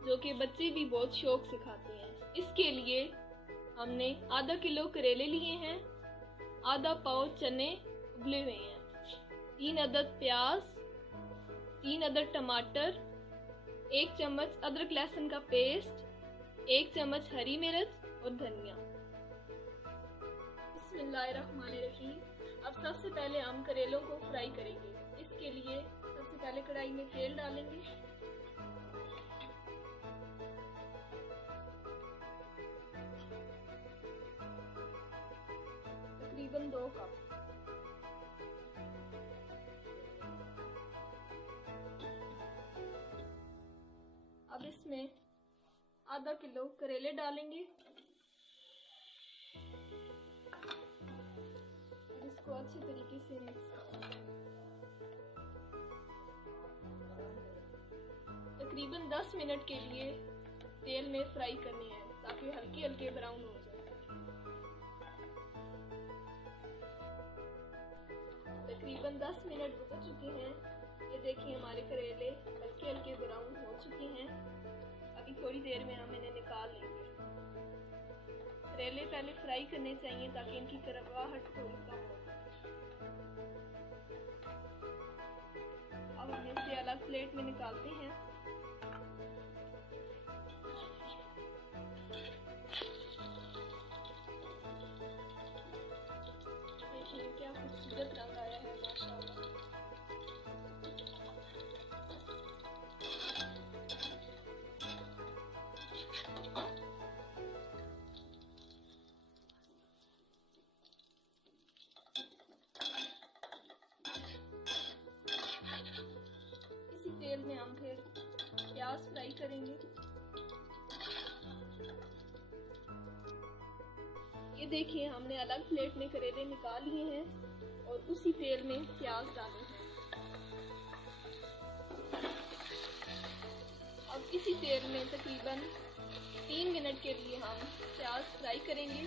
जो कि बच्चे भी बहुत शौक से खाते हैं। इसके लिए हमने आधा किलो करेले लिए हैं, आधा पाव चने उबले हुए हैं, 3 अदद प्याज, 3 अदद टमाटर, 1 चम्मच अदरक लहसुन का पेस्ट, 1 चम्मच हरी मिर्च और धनिया। बिस्मिल्लाहिर्रहमानिर्रहीम। अब सबसे पहले हम करेलों को फ्राई करेंगे। इसके लिए सबसे पहले कढ़ाई में तेल डालेंगे। तकरीबन 2 कप। अब इसमें आधा किलो करेले डालेंगे। इसको अच्छे तरीके से मिक्स करेंगे। तकरीबन 10 मिनट के लिए तेल में फ्राई करने हैं ताकि हल्के हल्के ब्राउन हो जाए। तकरीबन 10 मिनट गुजर चुके हैं। ये देखिए हमारे करेले हल्के हल्के ब्राउन हो चुके हैं। अभी थोड़ी देर में हम इन्हें निकाल लेंगे। करेले पहले फ्राई करने चाहिए ताकि इनकी कड़वाहट थोड़ी कम हो। अब हम इसे अलग प्लेट में निकालते हैं। देखिए क्या खूबसूरत रंग आया है माशाल्लाह। इसी तेल में हम फिर प्याज फ्राई करेंगे। ये देखिए हमने अलग प्लेट में करेले निकाल लिए हैं और उसी तेल में प्याज डाले हैं। अब इसी तेल में तकरीबन 3 मिनट के लिए हम प्याज फ्राई करेंगे।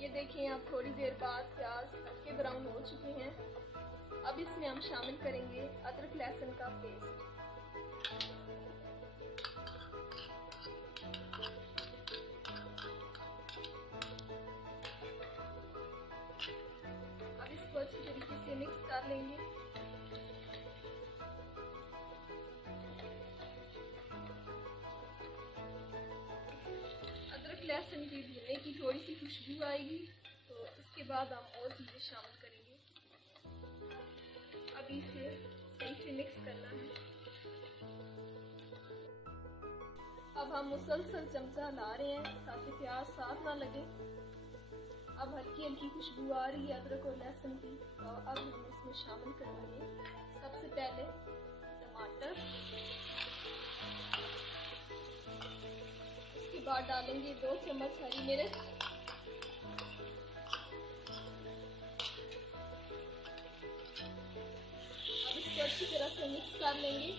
ये देखिए अब थोड़ी देर बाद प्याज हल्के ब्राउन हो चुके हैं। अब इसमें हम शामिल करेंगे अदरक लहसुन का पेस्ट। अब इसको अच्छी तरीके से मिक्स कर लेंगे। अदरक लहसुन की भुनने की थोड़ी सी खुशबू आएगी तो इसके बाद हम और चीज़ें शामिल करेंगे। अभी इसे सही से मिक्स करना है। अब हम मुसलसल चमचा हिला रहे हैं ताकि प्याज साथ ना लगे। अब हल्की हल्की खुशबू आ रही है अदरक और लहसुन की। तो अब हम इसमें शामिल करेंगे सबसे पहले टमाटर। इसके बाद डालेंगे 2 चम्मच हरी मिर्च। अब इसको अच्छी तरह से मिक्स कर लेंगे।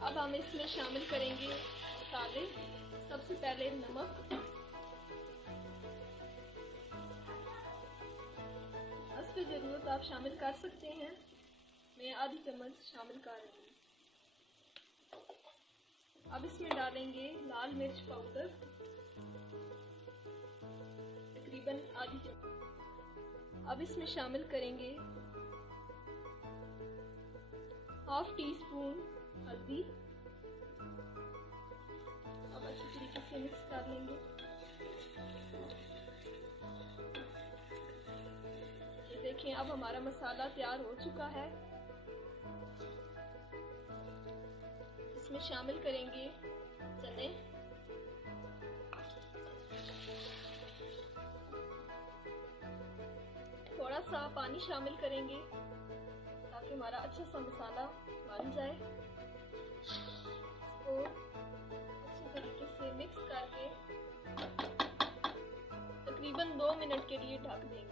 अब हम इसमें शामिल करेंगे मसाले। सबसे पहले नमक, हस्ब ज़रूरत आप शामिल कर सकते हैं। मैं आधी चम्मच शामिल कर रही हूँ। अब इसमें डालेंगे लाल मिर्च पाउडर, तकरीबन आधी चम्मच। अब इसमें शामिल करेंगे हाफ टी स्पून हल्दी। अब अच्छी तरीके से मिक्स कर लेंगे। ये देखिए अब हमारा मसाला तैयार हो चुका है। इसमें शामिल करेंगे चने, थोड़ा सा पानी शामिल करेंगे ताकि हमारा अच्छा सा मसाला बन जाए। इसको अच्छी तरीके से मिक्स करके तकरीबन 2 मिनट के लिए ढक देंगे।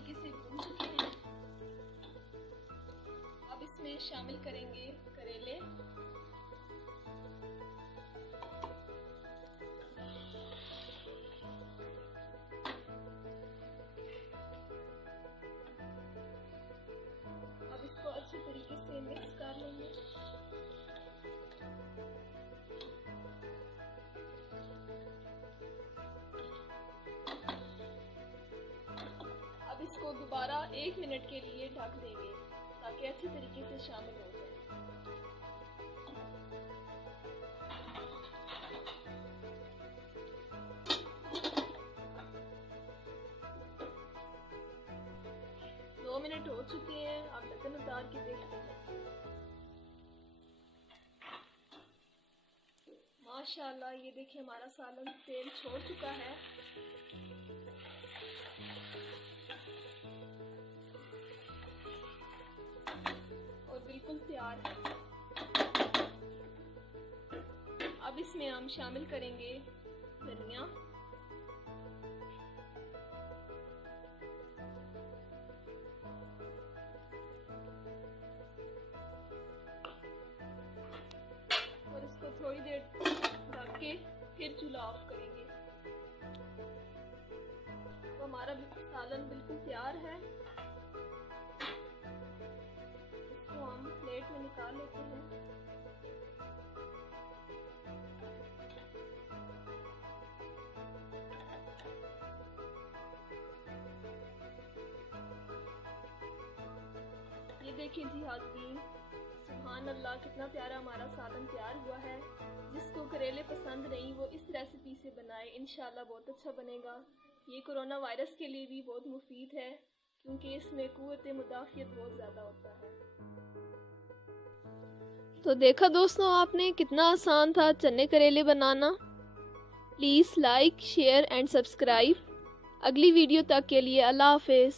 तरीके से भून चुके हैं। अब इसमें शामिल करेंगे करेले। अब इसको अच्छे तरीके से मिक्स कर लेंगे। अब इसको दोबारा 1 मिनट के लिए ढक देंगे ताकि अच्छे तरीके से शामिल हो जाए। दो मिनट हो चुके हैं। अब ढक्कन उतार के देखते हैं। माशाल्लाह, ये देखिए हमारा सालन तेल छोड़ चुका है। और बिल्कुल तैयार है। अब इसमें हम शामिल करेंगे धनिया। और इसको थोड़ी देर ढक के फिर चूल्हा ऑफ करेंगे। तो हमारा सालन बिल्कुल तैयार है। इसको हम प्लेट में निकाल लेते हैं। ये देखिए जी हाज़रीन, सुभान अल्लाह, कितना प्यारा हमारा सालन तैयार हुआ है। जिसको करेले पसंद नहीं वो इस रेसिपी से बनाए, इंशाल्लाह बहुत अच्छा बनेगा। ये कोरोना वायरस के लिए भी बहुत मुफीद है क्योंकि इसमें कुव्वत मुदाफ़ियत बहुत ज़्यादा होता है। तो देखा दोस्तों आपने, कितना आसान था चने करेले बनाना। Please like, share and subscribe. अगली वीडियो तक के लिए अल्लाह हाफ़िज़।